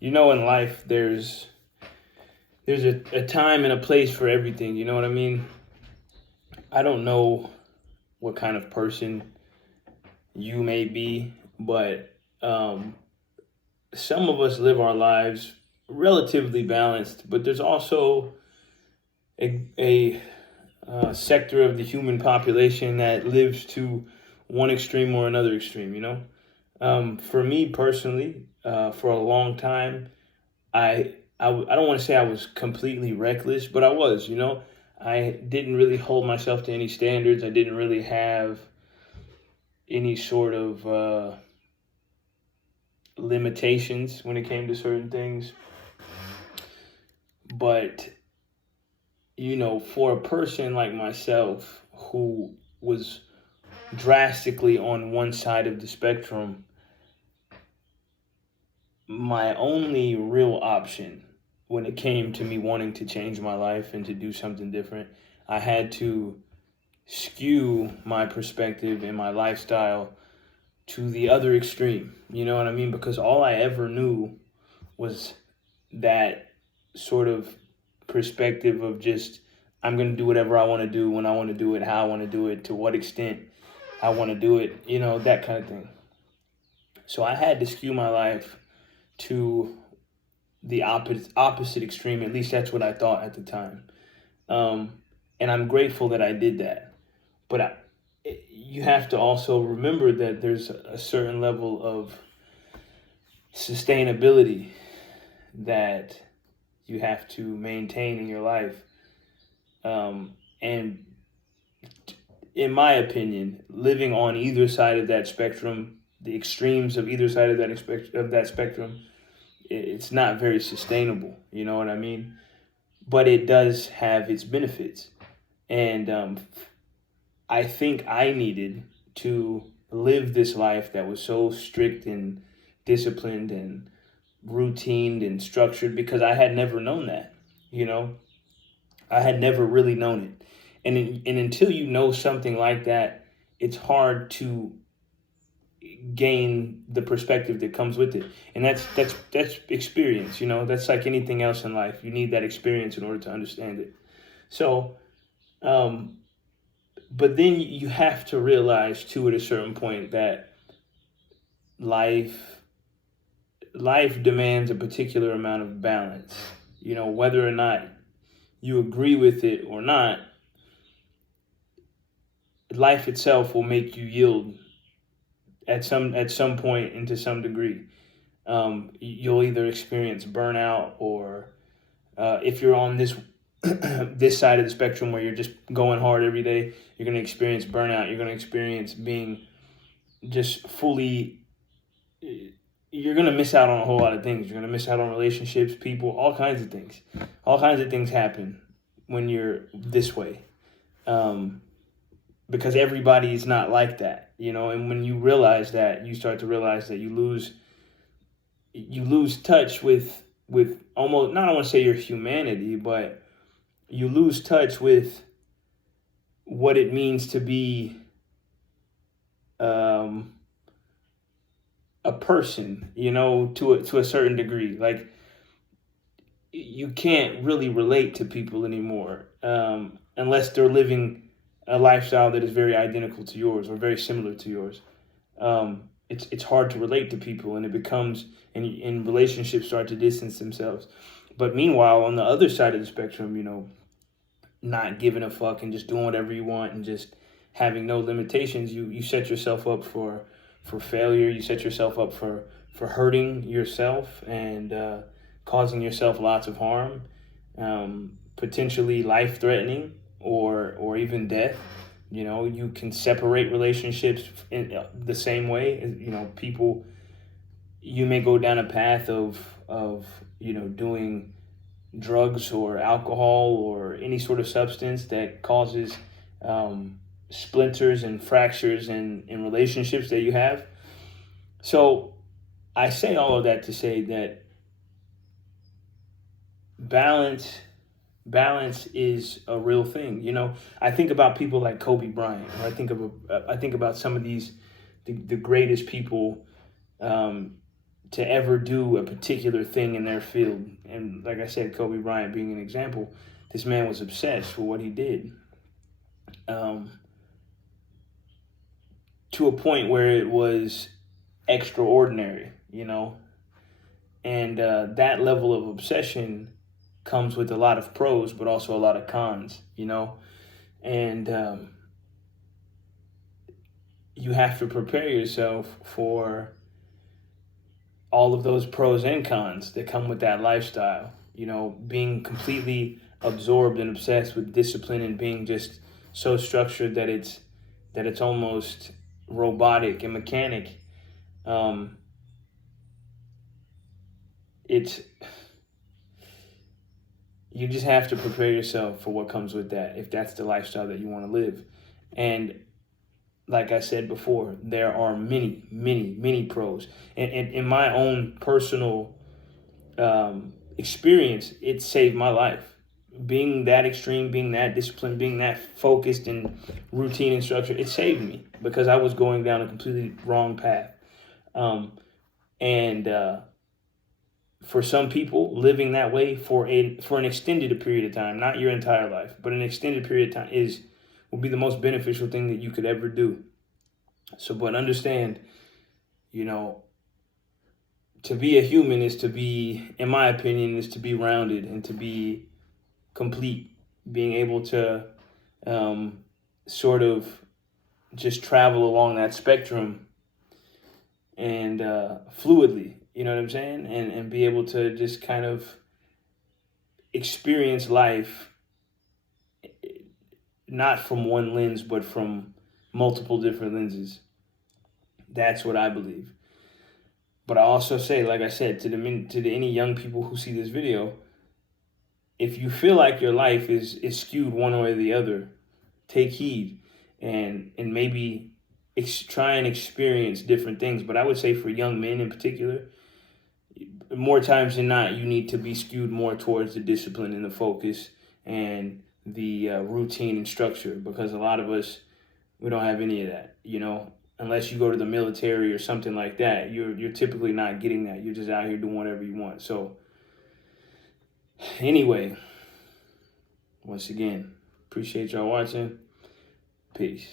In life there's a time and a place for everything. You know what I mean? I don't know what kind of person you may be, but some of us live our lives relatively balanced, but there's also a sector of the human population that lives to one extreme or another extreme. For me personally, for a long time, I don't want to say I was completely reckless, but I was. I didn't really hold myself to any standards. I didn't really have any sort of limitations when it came to certain things. But for a person like myself who was drastically on one side of the spectrum, my only real option when it came to me wanting to change my life and to do something different, I had to skew my perspective and my lifestyle to the other extreme. You know what I mean? Because all I ever knew was that sort of perspective of just, I'm going to do whatever I want to do when I want to do it, how I want to do it, to what extent I want to do it, that kind of thing. So I had to skew my life to the opposite extreme. At least that's what I thought at the time. And I'm grateful that I did that. But you have to also remember that there's a certain level of sustainability that you have to maintain in your life. And in my opinion, living on either side of that spectrum, the extremes of either side of that spectrum, it's not very sustainable. You know what I mean? But it does have its benefits. And I think I needed to live this life that was so strict and disciplined and routined and structured because I had never known that. You know, I had never really known it. And until you know something like that, it's hard to gain the perspective that comes with it. And that's experience. That's like anything else in life. You need that experience in order to understand it. So, but then you have to realize too at a certain point that life life demands a particular amount of balance. Whether or not you agree with it or not, life itself will make you yield at some point and to some degree. You'll either experience burnout or if you're on this this side of the spectrum where you're just going hard every day, you're going to experience burnout. You're going to experience being just fully. You're going to miss out on a whole lot of things. You're going to miss out on relationships, people, all kinds of things. All kinds of things happen when you're this way. Because everybody is not like that, and when you realize that, you start to realize that you lose touch with almost, not I want to say your humanity, but you lose touch with what it means to be a person, to a certain degree. Like, you can't really relate to people anymore unless they're living a lifestyle that is very identical to yours or very similar to yours. It's hard to relate to people, and it becomes, and relationships start to distance themselves. But meanwhile, on the other side of the spectrum, not giving a fuck and just doing whatever you want and just having no limitations, you set yourself up for failure. You set yourself up for hurting yourself and causing yourself lots of harm, potentially life threatening or even death. You can separate relationships in the same way. People, you may go down a path of doing drugs or alcohol or any sort of substance that causes splinters and fractures in relationships that you have. So I say all of that to say that balance is a real thing. I think about people like Kobe Bryant, or I think about some of these the greatest people to ever do a particular thing in their field. And like I said, Kobe Bryant being an example, this man was obsessed with what he did, to a point where it was extraordinary, and that level of obsession comes with a lot of pros, but also a lot of cons, and you have to prepare yourself for all of those pros and cons that come with that lifestyle. Being completely absorbed and obsessed with discipline and being just so structured that it's almost robotic and mechanic. It's You just have to prepare yourself for what comes with that, if that's the lifestyle that you want to live. And like I said before, there are many, many, many pros. And in my own personal experience, it saved my life. Being that extreme, being that disciplined, being that focused and routine and structure, it saved me because I was going down a completely wrong path. And for some people, living that way for an extended period of time, not your entire life, but an extended period of time will be the most beneficial thing that you could ever do. So, but understand, to be a human is to be, in my opinion, is to be rounded and to be complete, being able to sort of just travel along that spectrum and fluidly, you know what I'm saying? And be able to just kind of experience life not from one lens, but from multiple different lenses. That's what I believe. But I also say, like I said, to any young people who see this video, if you feel like your life is skewed one way or the other, take heed and maybe try and experience different things. But I would say for young men in particular, more times than not, you need to be skewed more towards the discipline and the focus and the routine and structure, because a lot of us, we don't have any of that, unless you go to the military or something like that. You're typically not getting that. You're just out here doing whatever you want. So anyway, once again, appreciate y'all watching. Peace.